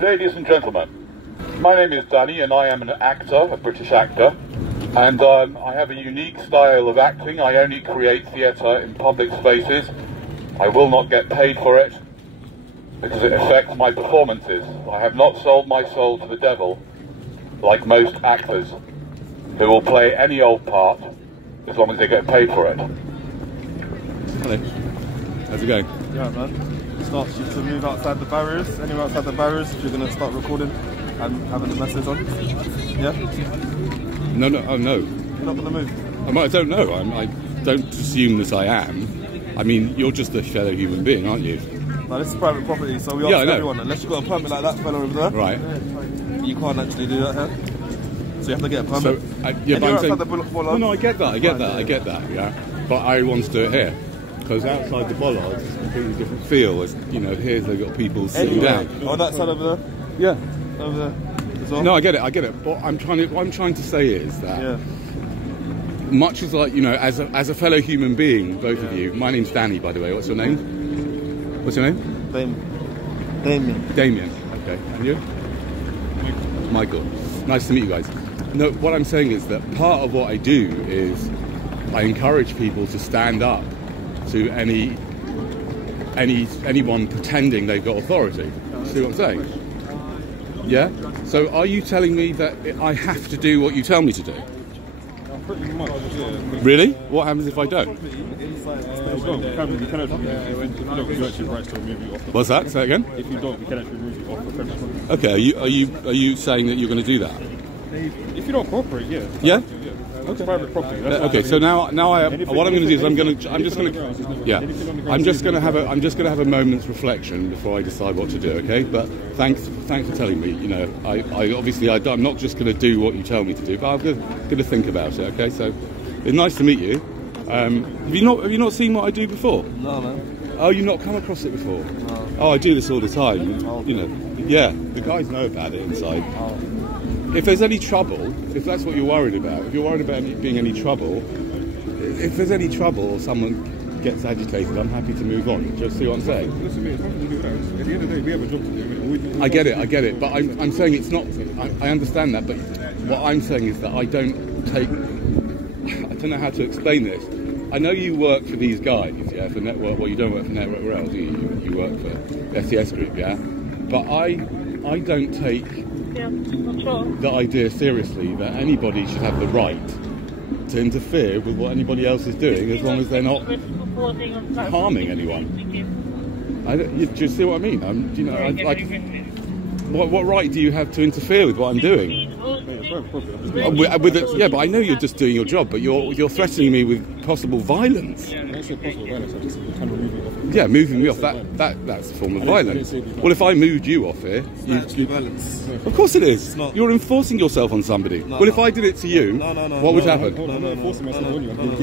Ladies and gentlemen, my name is Danny and I am an actor, a British actor, and I have a unique style of acting. I only create theatre in public spaces. I will not get paid for it because it affects my performances. I have not sold my soul to the devil like most actors who will play any old part as long as they get paid for it. Hello. How's it going? Yeah, man. Start you to move outside the barriers. Anywhere outside the barriers, you're going to start recording and having the message on. Yeah? No, oh no. You're not going to move? I don't know. I don't assume that I am. I mean, you're just a fellow human being, aren't you? No, this is private property, so we ask everyone, unless you've got a permit like that fella over there, right? You can't actually do that here. So you have to get a permit. So, yeah, but I'm saying, the bollard, no, I get that, yeah. But I want to do it here. Because outside the bollards, it's a completely different feel. As, you know, here they've got people sitting down. On that side over there? Yeah. Over there as well? No, I get it. What I'm trying to say is that much as like, you know, as a fellow human being, both of you, my name's Danny, by the way. What's your name? What's your name? Damien. Damien. Okay. And you? Michael. Nice to meet you guys. No, what I'm saying is that part of what I do is I encourage people to stand up to anyone pretending they've got authority. See what I'm saying? Yeah? So are you telling me that I have to do what you tell me to do? Pretty much, yeah. Really? What happens if I don't? What's that? Say it again? If you don't, we can actually remove you off the premises. Okay, are you saying that you're going to do that? If you don't cooperate, yeah. Yeah? Okay. Private property. Okay. So now I have, what I'm going to do is I'm just going to have a moment's reflection before I decide what to do. Okay. But thanks for telling me. You know, I'm not just going to do what you tell me to do, but I'm going to think about it. Okay. So it's nice to meet you. Have you not seen what I do before? No, man. Oh, you've not come across it before? No. Oh, I do this all the time. You know. Yeah. The guys know about it inside. Oh. If there's any trouble, if that's what you're worried about, if you're worried about being any trouble, if there's any trouble or someone gets agitated, I'm happy to move on. Do you see what I'm saying? Listen, mate, it's nothing to do with that. At the end of the day, we have a job to do. I get it. But I'm saying it's not. I understand that, but what I'm saying is that I don't know how to explain this. I know you work for these guys, yeah, for Network. Well, you don't work for Network Rail, do you? You work for SES Group, yeah. But I don't take the idea seriously that anybody should have the right to interfere with what anybody else is doing as long as they're not harming anyone. Do you see what I mean? What right do you have to interfere with what I'm doing? Yeah, but I know you're just doing your job, but you're threatening me with possible violence. Yeah, moving me off, that's a form of violence. Well, if I moved you off here... actually violence. Of course it is. You're enforcing yourself on somebody. Well, if I did it to you, what would happen?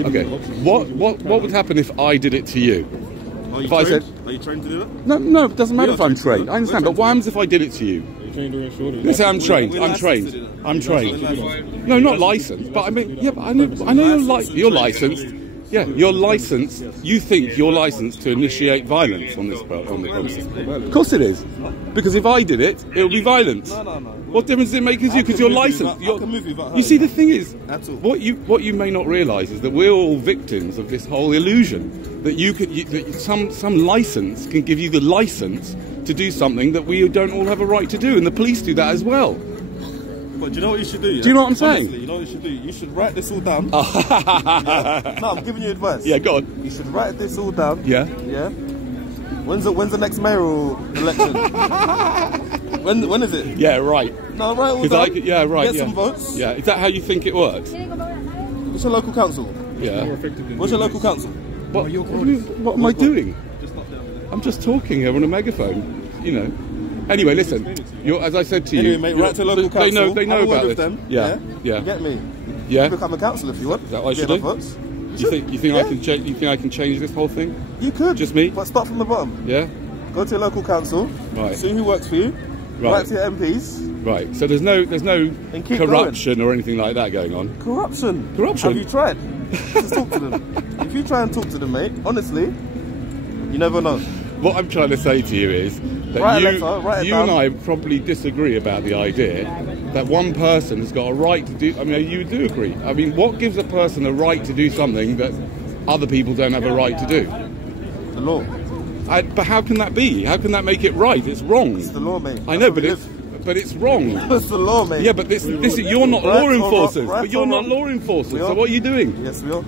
Okay, what would happen if I did it to you? Are you trained? Are you trained to do that? No, it doesn't matter if I'm trained. I understand, but what happens if I did it to you? Let's say I'm trained. No, not licensed, but I mean, yeah, but I know you're licensed. Yeah, you're licensed. You think you're licensed to initiate violence on the premises? Of course it is. Because if I did it, it would be violence. No. What difference does it make as you? Because you're licensed. You see, the thing is, what you may not realise is that we're all victims of this whole illusion that some license can give you the license to do something that we don't all have a right to do, and the police do that as well. But do you know what you should do? Yeah? Do you know what I'm saying? Honestly, you know what you should do? You should write this all down. Yeah? No, I'm giving you advice. Yeah, go on. You should write this all down. Yeah. Yeah. When's the next mayoral election? when is it? Yeah, right. No, write all down. Yeah, right. Get some votes. Yeah. Is that how you think it works? What's your local council? Yeah. What's your local council? What am I doing? I'm just talking here on a megaphone. You know. Anyway, listen. As I said to you, anyway, mate, write to local council. They know about this. Them, yeah. Get me. Yeah. You become a council if you want. Is that what I should do? Votes. You think I can change this whole thing? You could. Just me? But start from the bottom. Yeah. Go to your local council. Right. See who works for you. Right. Write to your MPs. Right. So there's no corruption or anything like that going on. Corruption. Corruption. Have you tried? Just talk to them. If you try and talk to them, mate, honestly, you never know. what I'm trying to say to you is that Write a letter, write it you and down. I probably disagree about the idea that one person has got a right to do. I mean, you do agree. I mean, what gives a person a right to do something that other people don't have a right to do? The law. But how can that be? How can that make it right? It's wrong. It's the law, mate. I know, but it's wrong. It's the law, mate. Yeah, but you're not Right law or enforcers. wrong, right But you're or not wrong. law enforcers. We So are. what are you doing? Yes, we are.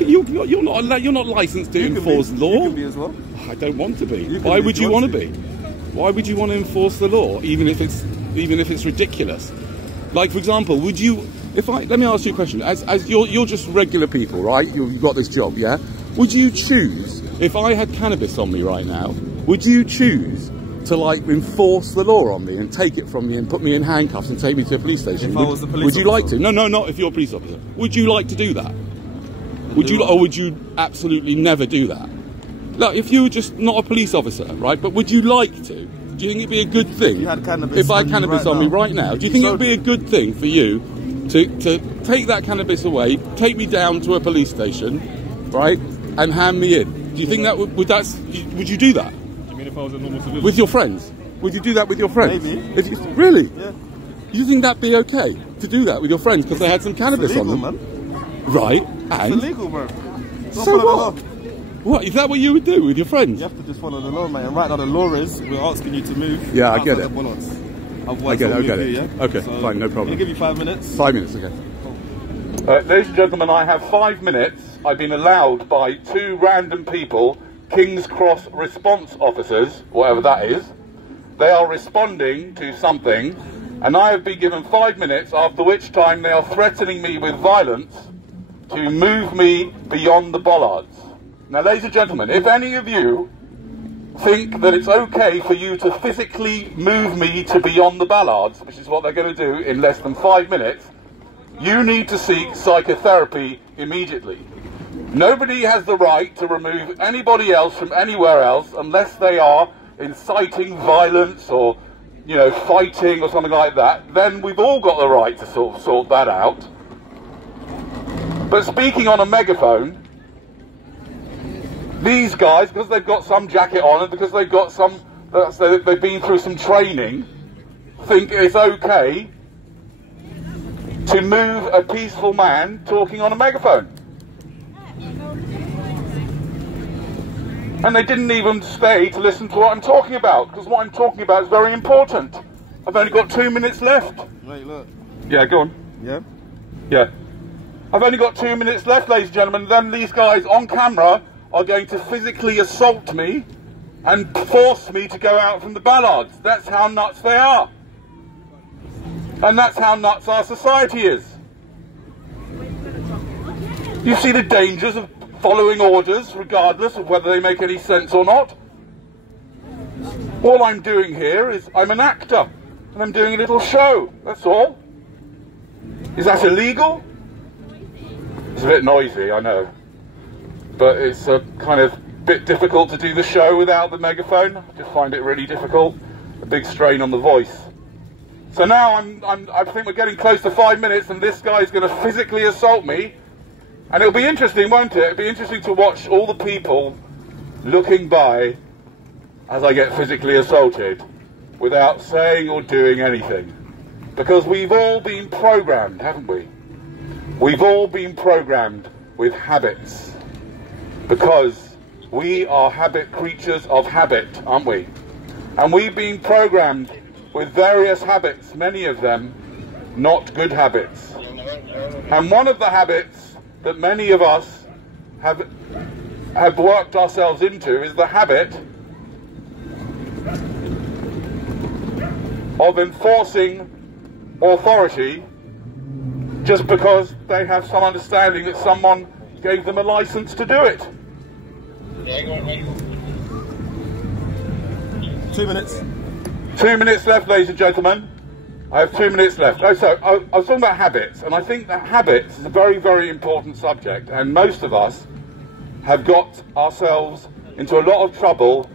You're not licensed to You can enforce be. law. You can be as well. I don't want to be. You can Why be would if you you want want to be? Why would you want to enforce the law, even if it's ridiculous? Like, for example, would you? Let me ask you a question. As you're just regular people, right? You've got this job, yeah? Would you choose, if I had cannabis on me right now, would you choose to like enforce the law on me and take it from me and put me in handcuffs and take me to a police station? If I was the police would you like officer? to? No, not if you're a police officer. Would you like to do that? Or would you absolutely never do that? Look, if you were just not a police officer, right? But would you like to? Do you think it'd be a good thing? You had cannabis if I had on you cannabis right on me now. right now, do you You think it sold would be a good thing for you to take that cannabis away, take me down to a police station, right, and hand me in? Do you think that would you do that? You mean if I was a normal civilian? With your friends? Would you do that with your friends? Maybe. Really? Yeah. You think that'd be okay to do that with your friends because they had some cannabis It's illegal, on them? man. Right. It's And illegal, bro. Don't so follow what? the law. What is that? What you would do with your friends? You have to just follow the law, mate. And right now the law is we're asking you to move. Yeah, I get outside it. the bollards. I Otherwise get it. we'll I get move it. you, yeah? Okay, So, fine, no problem. I'll give you 5 minutes. 5 minutes, okay. Ladies and gentlemen, I have 5 minutes. I've been allowed by 2 random people, King's Cross response officers, whatever that is. They are responding to something, and I have been given 5 minutes, after which time they are threatening me with violence to move me beyond the bollards. Now, ladies and gentlemen, if any of you think that it's okay for you to physically move me to beyond the bollards, which is what they're going to do in less than 5 minutes, you need to seek psychotherapy immediately. Nobody has the right to remove anybody else from anywhere else unless they are inciting violence or, you know, fighting or something like that. Then we've all got the right to sort that out. But speaking on a megaphone, these guys, because they've got some jacket on and because they've got they've been through some training, think it's okay to move a peaceful man talking on a megaphone. And they didn't even stay to listen to what I'm talking about, because what I'm talking about is very important. I've only got 2 minutes left. Wait, look. Yeah, go on. Yeah? Yeah. I've only got 2 minutes left, ladies and gentlemen. Then these guys on camera are going to physically assault me and force me to go out from the bollards. That's how nuts they are. And that's how nuts our society is. You see the dangers of following orders, regardless of whether they make any sense or not. All I'm doing here is I'm an actor, and I'm doing a little show, that's all. Is that illegal? It's a bit noisy, I know. But it's a kind of bit difficult to do the show without the megaphone. I just find it really difficult. A big strain on the voice. So now I think we're getting close to 5 minutes and this guy's going to physically assault me. And it'll be interesting, won't it? It'll be interesting to watch all the people looking by as I get physically assaulted without saying or doing anything. Because we've all been programmed, haven't we? We've all been programmed with habits. Because we are habit creatures of habit, aren't we? And we've been programmed with various habits, many of them not good habits. And one of the habits that many of us have worked ourselves into is the habit of enforcing authority just because they have some understanding that someone gave them a license to do it. 2 minutes. 2 minutes left, ladies and gentlemen. I have 2 minutes left. Oh, so I was talking about habits, and I think that habits is a very, very important subject, and most of us have got ourselves into a lot of trouble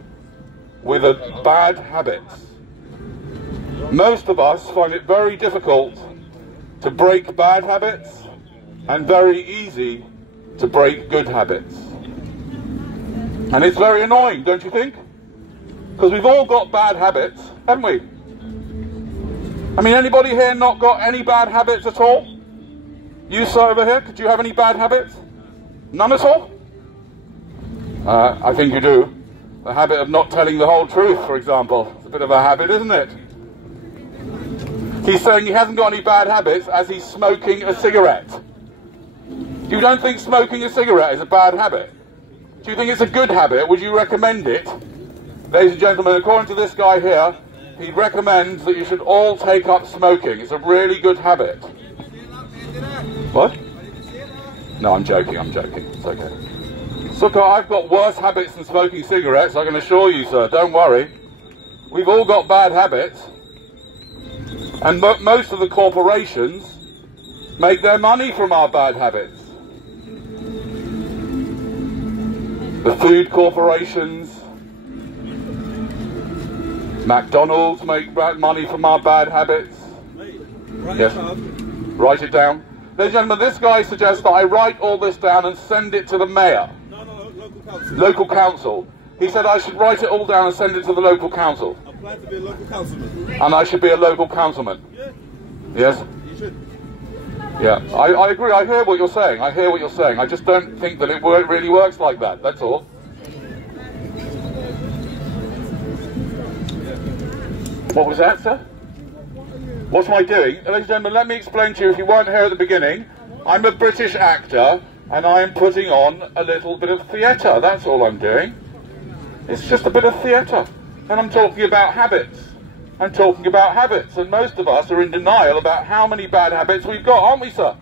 with bad habits. Most of us find it very difficult to break bad habits and very easy to break good habits. And it's very annoying, don't you think? Because we've all got bad habits, haven't we? I mean, anybody here not got any bad habits at all? You, sir, over here, could you have any bad habits? None at all? I think you do. The habit of not telling the whole truth, for example. It's a bit of a habit, isn't it? He's saying he hasn't got any bad habits as he's smoking a cigarette. You don't think smoking a cigarette is a bad habit? Do you think it's a good habit? Would you recommend it? Ladies and gentlemen, according to this guy here, he recommends that you should all take up smoking. It's a really good habit. What? No, I'm joking, It's okay. Sukkar, I've got worse habits than smoking cigarettes, I can assure you, sir. Don't worry. We've all got bad habits. And most of the corporations make their money from our bad habits. The food corporations, McDonald's make money from our bad habits. Yes. Write it down. Ladies and gentlemen, this guy suggests that I write all this down and send it to the mayor. No, local council. Local council. He said I should write it all down and send it to the local council. Apply to be a local councilman. And I should be a local councilman. Yeah. Yes? You should. Yeah, I agree. I hear what you're saying. I just don't think that it really works like that. That's all. What was that, sir? What am I doing? Ladies and gentlemen, let me explain to you, if you weren't here at the beginning, I'm a British actor, and I am putting on a little bit of theatre. That's all I'm doing. It's just a bit of theatre. And I'm talking about habits. I'm talking about habits, and most of us are in denial about how many bad habits we've got, aren't we, sir?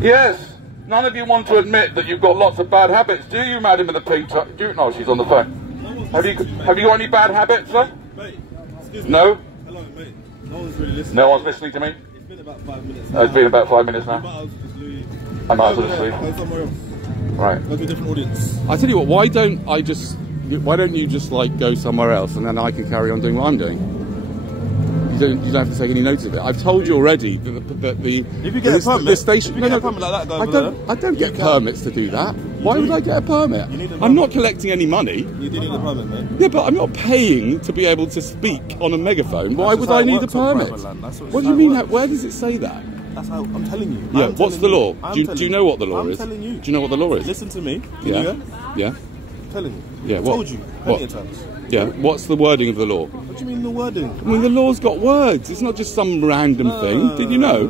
Yes. None of you want to admit that you've got lots of bad habits, do you, madam in the pink top? No, she's on the phone. Have you got any bad habits, sir? Mate, excuse me. No? Hello, mate. No one's really listening. No one's listening to me? It's been about 5 minutes now. It's been about 5 minutes now. I might as well just leave. Go somewhere else. Right. Go to a different audience. I tell you what, why don't you just like go somewhere else and then I can carry on doing what I'm doing? You don't have to take any notice of it. I've told you already that the if you get a permit, the station. if you get a permit like that, go over there. I don't get permits to do that. Why would I get a permit? You need a permit. I'm not collecting any money. You do need a permit, mate. Yeah, but I'm not paying to be able to speak on a megaphone. Why would I need a permit? What do you mean? Where does it say that? That's how I'm telling you. Yeah, what's the law? Do you know what the law is? I'm telling you. Do you know what the law is? Listen to me. Yeah. Yeah. I'm telling you. Yeah. What? I told you plenty of times. Yeah. What's the wording of the law? What do you mean the wording? I mean, the law's got words. It's not just some random thing. Did you know?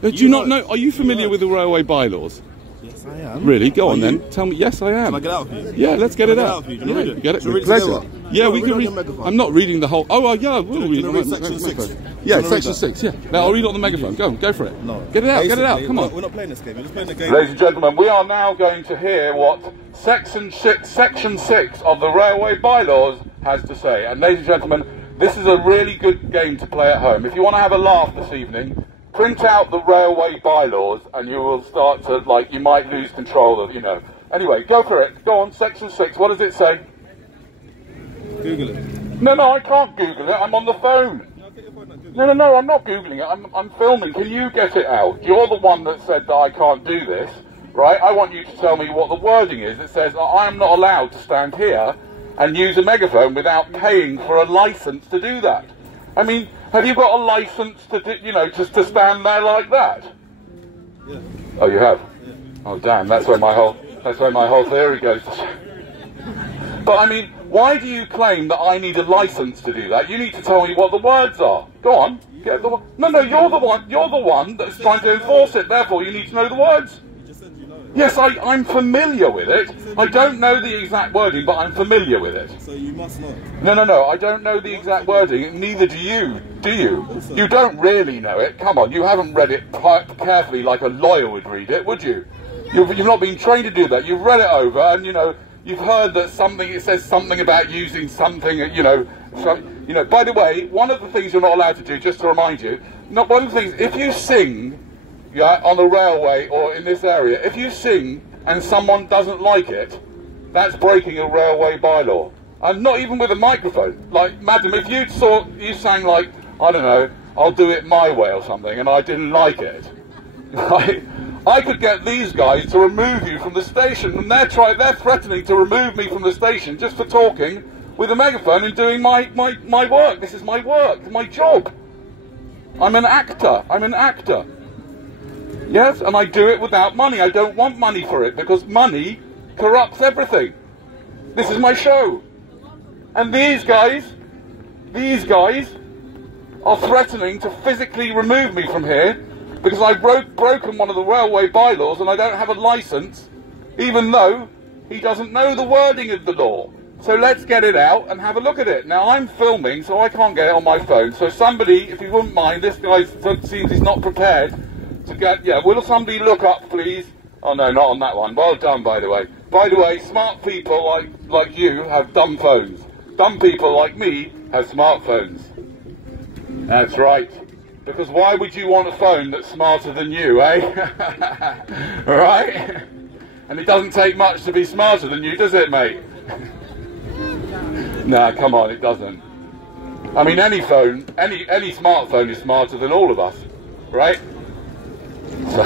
Do you not know? Are you familiar with the railway bylaws? Yes, I am. Really? Go on then. Tell me. Yes, I am. Can I get out of you? Yeah, let's get it out. Do you want to read it? Get it. Should we With read it pleasure. together? Yeah, we Read can on read. your megaphone. I'm not reading the whole. Oh, yeah, we'll read. read section 6? Yeah, Do you wanna read section that? 6. Yeah. Now I'll read it on the megaphone. Go for it. No. Get it out. Get it out. Basically, Come on. We're not playing this game. We're just playing the game. Ladies and gentlemen, we are now going to hear what Section 6 of the Railway Bylaws has to say. And ladies and gentlemen, this is a really good game to play at home. If you want to have a laugh this evening, print out the Railway Bylaws and you will start to, you might lose control of, Anyway, go for it. Go on, Section 6. What does it say? Google it. No, I can't Google it. I'm on the phone. No, I'm not Googling it. I'm filming. Can you get it out? You're the one that said that I can't do this, right? I want you to tell me what the wording is. It says I am not allowed to stand here and use a megaphone without paying for a license to do that. I mean, have you got a license to do, just to stand there like that? Yeah. Oh, you have? Yeah. Oh, damn, that's where my whole theory goes. But I mean, why do you claim that I need a license to do that? You need to tell me what the words are. Go on. Get the No, you're the one that's trying to enforce it. Therefore, you need to know the words. You just said you know it. Yes, I'm familiar with it. I don't know the exact wording, but I'm familiar with it. So you must know. No, I don't know the exact wording. Neither do you. Do you? You don't really know it. Come on, you haven't read it carefully like a lawyer would read it, would you? You've not been trained to do that. You've read it over, and you've heard that it says something about using something, By the way, one of the things you're not allowed to do, just to remind you, one of the things, if you sing, on the railway or in this area, if you sing and someone doesn't like it, that's breaking a railway bylaw. And not even with a microphone. Like, madam, if you sang I don't know, I'll do it my way or something, and I didn't like it, I could get these guys to remove you from the station, and they're threatening to remove me from the station just for talking with a megaphone and doing my work. This is my work, my job. I'm an actor. I'm an actor. Yes, and I do it without money. I don't want money for it because money corrupts everything. This is my show. And these guys are threatening to physically remove me from here because I've broken one of the railway bylaws and I don't have a license, even though he doesn't know the wording of the law. So let's get it out and have a look at it. Now I'm filming, so I can't get it on my phone. So somebody, if you wouldn't mind, this guy seems he's not prepared to get, yeah, will somebody look up, please? Oh no, not on that one. Well done, by the way. By the way, smart people like you have dumb phones. Dumb people like me have smartphones. That's right. Because why would you want a phone that's smarter than you, eh? Right? And it doesn't take much to be smarter than you, does it, mate? Nah, come on, it doesn't. I mean, any phone, any smartphone is smarter than all of us, right? So.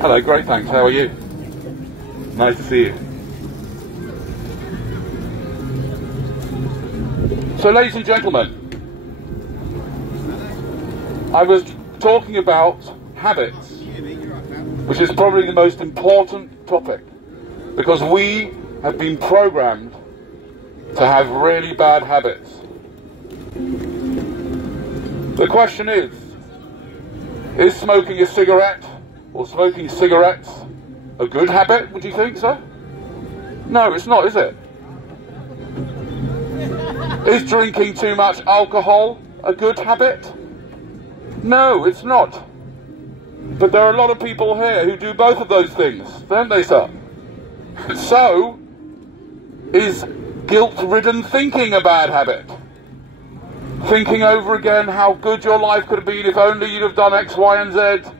Hello, great, thanks. How are you? Nice to see you. So, ladies and gentlemen, I was talking about habits, which is probably the most important topic, because we have been programmed to have really bad habits. The question is smoking a cigarette or smoking cigarettes a good habit, would you think so? No, it's not, is it? Is drinking too much alcohol a good habit? No, it's not. But there are a lot of people here who do both of those things, don't they, sir? So, is guilt-ridden thinking a bad habit? Thinking over again how good your life could have been if only you'd have done X, Y, and Z,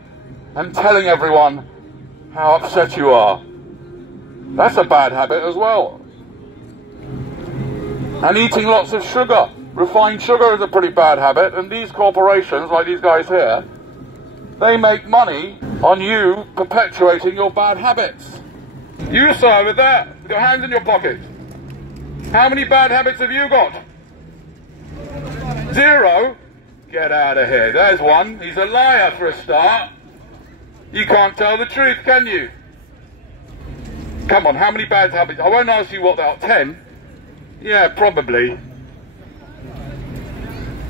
and telling everyone how upset you are. That's a bad habit as well. And eating lots of sugar. Refined sugar is a pretty bad habit, and these corporations, like these guys here, they make money on you perpetuating your bad habits. You, sir, with that, with your hands in your pocket, how many bad habits have you got? 0? Get out of here. There's one. He's a liar for a start. You can't tell the truth, can you? Come on, how many bad habits? I won't ask you what they are. 10? Yeah, probably.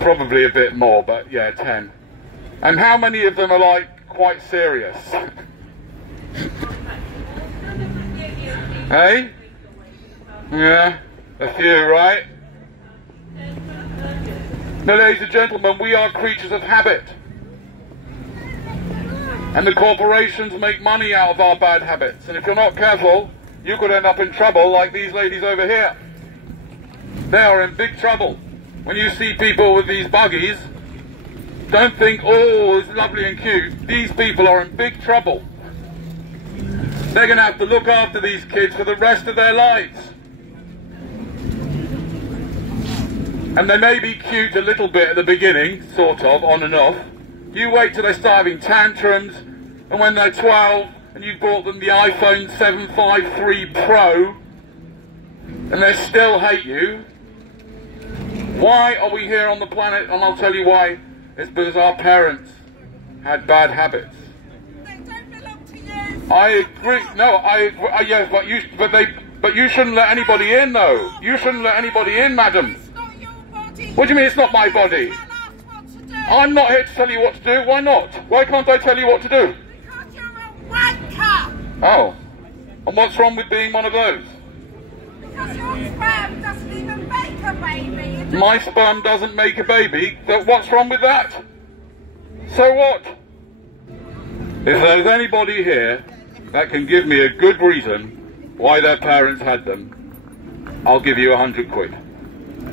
Probably a bit more, but yeah, 10. And how many of them are, like, quite serious? Hey? Yeah, a few, right? Now, ladies and gentlemen, we are creatures of habit. And the corporations make money out of our bad habits. And if you're not careful, you could end up in trouble like these ladies over here. They are in big trouble. When you see people with these buggies, don't think, oh, it's lovely and cute. These people are in big trouble. They're going to have to look after these kids for the rest of their lives. And they may be cute a little bit at the beginning, sort of, on and off. You wait till they start having tantrums, and when they're 12, and you've bought them the iPhone 753 Pro, and they still hate you. Why are we here on the planet? And I'll tell you why. It's because our parents had bad habits. They don't belong to you. I agree. No, yes, but you shouldn't let anybody in, though. You shouldn't let anybody in, madam. It's not your body. What do you mean it's not my body? Tell us what to do. I'm not here to tell you what to do. Why not? Why can't I tell you what to do? Because you're a wanker. Oh. And what's wrong with being one of those? Because your sperm doesn't even make a baby. My sperm doesn't make a baby? What's wrong with that? So what? If there's anybody here that can give me a good reason why their parents had them, I'll give you 100 quid.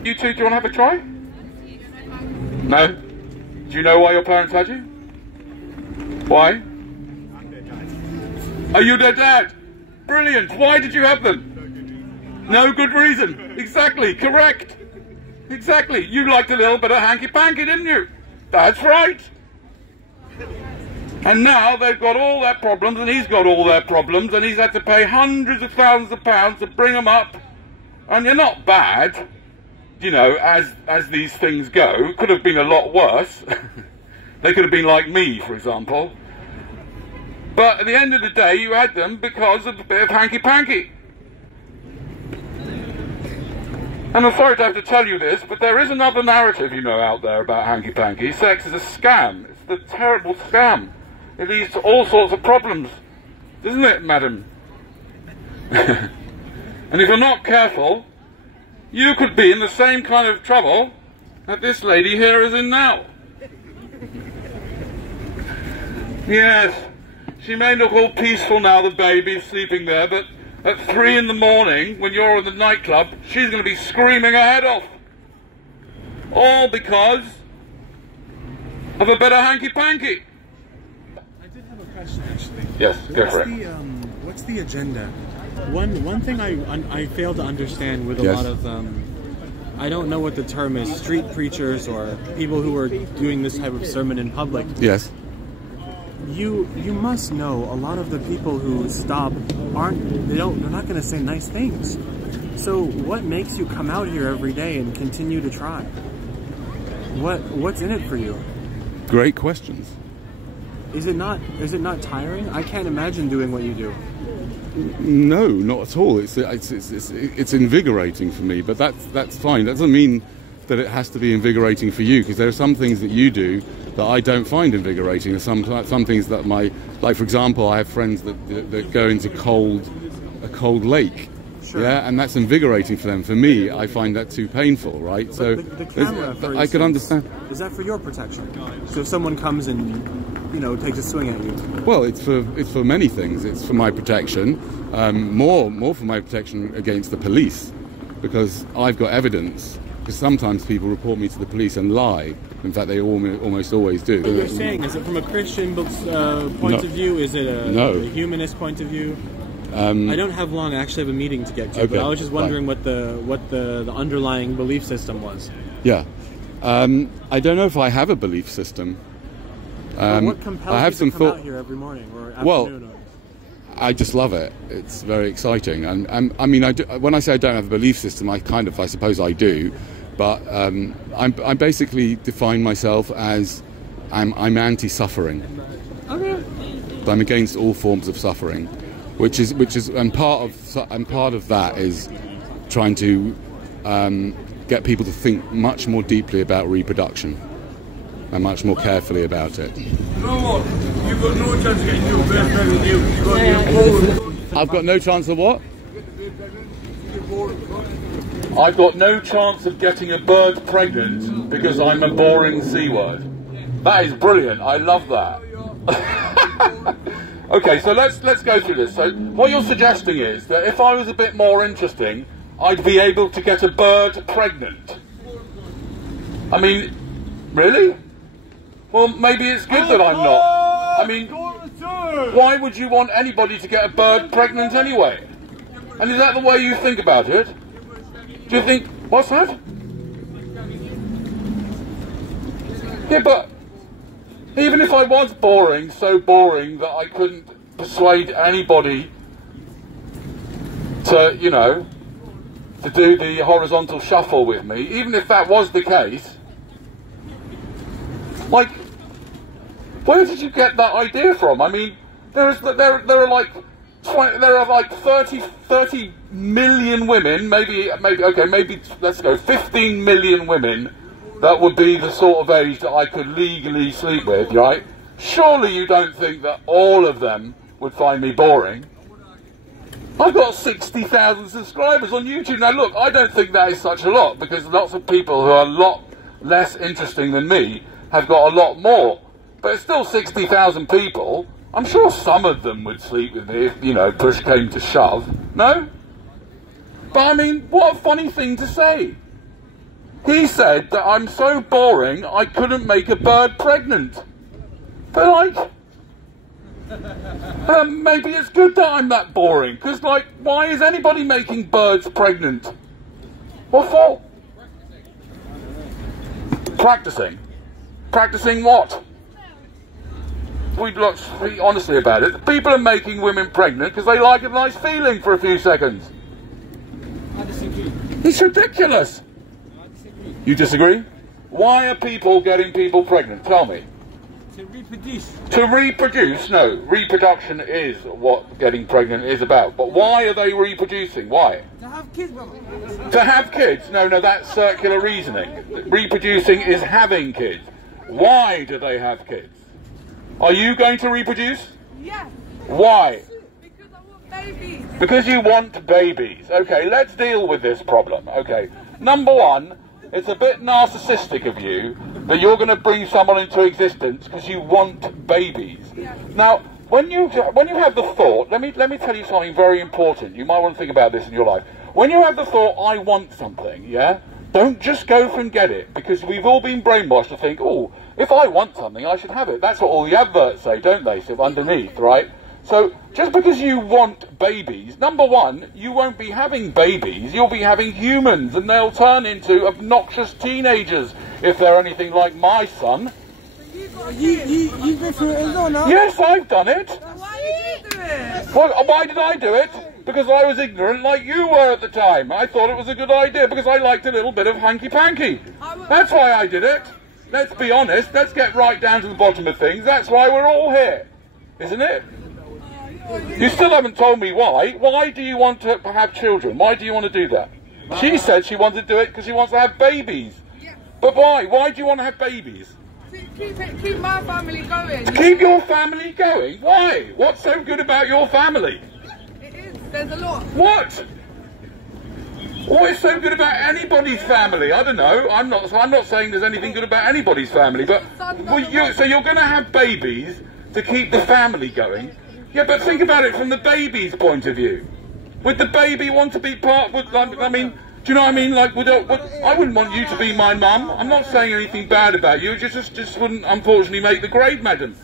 You two, do you want to have a try? No? Do you know why your parents had you? Why? Are you their dad? Brilliant. Why did you have them? No good reason. Exactly. Correct. Exactly. You liked a little bit of hanky-panky, didn't you? That's right. And now they've got all their problems, and he's got all their problems, and he's had to pay hundreds of thousands of pounds to bring them up. And you're not bad, you know, as these things go. Could have been a lot worse. They could have been like me, for example. But at the end of the day, you had them because of a bit of hanky-panky. And I'm sorry to have to tell you this, but there is another narrative, you know, out there about hanky-panky. Sex is a scam. It's the terrible scam. It leads to all sorts of problems. Isn't it, madam? And if you're not careful, you could be in the same kind of trouble that this lady here is in now. Yes, she may look all peaceful now, the baby sleeping there, but at 3 in the morning, when you're in the nightclub, she's going to be screaming her head off. All because of a bit of hanky-panky. I did have a question, actually. Yes, go for it. What's the agenda? One thing I fail to understand with a lot of, I don't know what the term is, street preachers or people who are doing this type of sermon in public. Yes. You must know a lot of the people who stop they're not going to say nice things. So what makes you come out here every day and continue to try? What's in it for you? Great questions. Is it not tiring? I can't imagine doing what you do. No, not at all. It's invigorating for me, but that's fine. That doesn't mean that it has to be invigorating for you, because there are some things that you do that I don't find invigorating. There's some things that like for example, I have friends that go into a cold lake. Sure. Yeah, and that's invigorating for them. For me, I find that too painful, right? But so the camera, for I could understand. Is that for your protection? So if someone comes and, you know, takes a swing at you? Well, it's for many things. It's for my protection, more for my protection against the police, because I've got evidence. Because sometimes people report me to the police and lie. In fact, they almost always do. What you're saying, is it from a Christian point of view? Is it a humanist point of view? I don't have long. I actually have a meeting to get to, but I was just wondering what the underlying belief system was. Yeah, I don't know if I have a belief system. What compels I have you some to come thought. out here every morning or afternoon? Well, I just love it. It's very exciting, and I mean, when I say I don't have a belief system, I suppose I do, but I basically define myself as I'm anti-suffering. Okay. I'm against all forms of suffering, which is and part of that is trying to get people to think much more deeply about reproduction and much more carefully about it. You know what? You've got no chance of getting your birth pregnant. I've got no chance of what? I've got no chance of getting a bird pregnant because I'm a boring C word. That is brilliant. I love that. Okay, so let's go through this. So what you're suggesting is that if I was a bit more interesting, I'd be able to get a bird pregnant. I mean, really? Well, maybe it's good that I'm not. I mean, why would you want anybody to get a bird pregnant anyway? And is that the way you think about it? Do you think, what's that? Yeah, but even if I was boring, so boring that I couldn't persuade anybody to, you know, to do the horizontal shuffle with me, even if that was the case, like, where did you get that idea from? I mean, there are like 30 million women, maybe let's go 15 million women that would be the sort of age that I could legally sleep with, right? Surely you don't think that all of them would find me boring? I've got 60,000 subscribers on YouTube. Now look, I don't think that is such a lot, because lots of people who are a lot less interesting than me have got a lot more. But it's still 60,000 people. I'm sure some of them would sleep with me if, you know, push came to shove. No? But I mean, what a funny thing to say. He said that I'm so boring I couldn't make a bird pregnant. But like, maybe it's good that I'm that boring, because like, why is anybody making birds pregnant? What for? Practicing. Practicing what? Let's be honestly about it. People are making women pregnant because they like a nice feeling for a few seconds. I disagree. It's ridiculous. I disagree. You disagree? Why are people getting people pregnant? Tell me. To reproduce. To reproduce? No, reproduction is what getting pregnant is about. But why are they reproducing? Why? To have kids, brother. To have kids? No, that's circular reasoning. Reproducing is having kids. Why do they have kids? Are you going to reproduce? Yes. Why? Because I want babies. Because you want babies. Okay, let's deal with this problem. Okay, number one, it's a bit narcissistic of you that you're going to bring someone into existence because you want babies. Yes. Now, when you have the thought, let me tell you something very important. You might want to think about this in your life. When you have the thought, I want something, yeah? Don't just go for and get it, because we've all been brainwashed to think, oh, if I want something, I should have it. That's what all the adverts say, don't they? So underneath, right? So just because you want babies, number one, you won't be having babies, you'll be having humans, and they'll turn into obnoxious teenagers if they're anything like my son. You've been through it as well now? Yes, I've done it. Why did you do it? Well, why did I do it? Because I was ignorant like you were at the time. I thought it was a good idea because I liked a little bit of hanky-panky. That's why I did it. Let's be honest. Let's get right down to the bottom of things. That's why we're all here. Isn't it? You still haven't told me why. Why do you want to have children? Why do you want to do that? She said she wanted to do it because she wants to have babies. But why? Why do you want to have babies? Keep my family going. Keep your family going? Why? What's so good about your family? It is. There's a lot. What? What is so good about anybody's family? I don't know. I'm not saying there's anything good about anybody's family, but so you're going to have babies to keep the family going. Yeah, but think about it from the baby's point of view. Would the baby want to be part? I mean, do you know what I mean? Like, I wouldn't want you to be my mum. I'm not saying anything bad about you. It just wouldn't, unfortunately, make the grade, madam.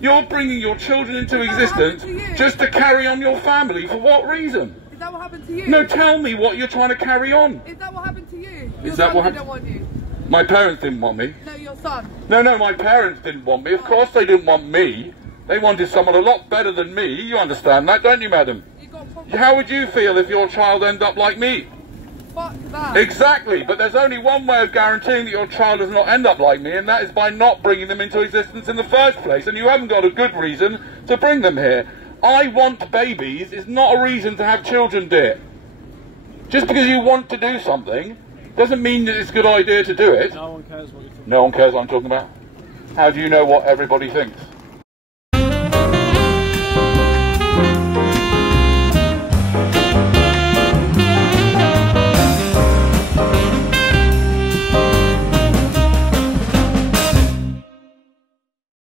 You're bringing your children into existence just to carry on your family. For what reason? Is that what happened to you? No, tell me what you're trying to carry on. Is that what happened to you? Is that what happened? Don't want you. My parents didn't want me. No, your son. No, my parents didn't want me. Of course they didn't want me. They wanted someone a lot better than me. You understand that, don't you, madam? How would you feel if your child ended up like me? Fuck that. Exactly, but there's only one way of guaranteeing that your child does not end up like me, and that is by not bringing them into existence in the first place, and you haven't got a good reason to bring them here. I want babies is not a reason to have children, dear. Just because you want to do something doesn't mean that it's a good idea to do it. No one cares what you think. No one cares what I'm talking about. How do you know what everybody thinks?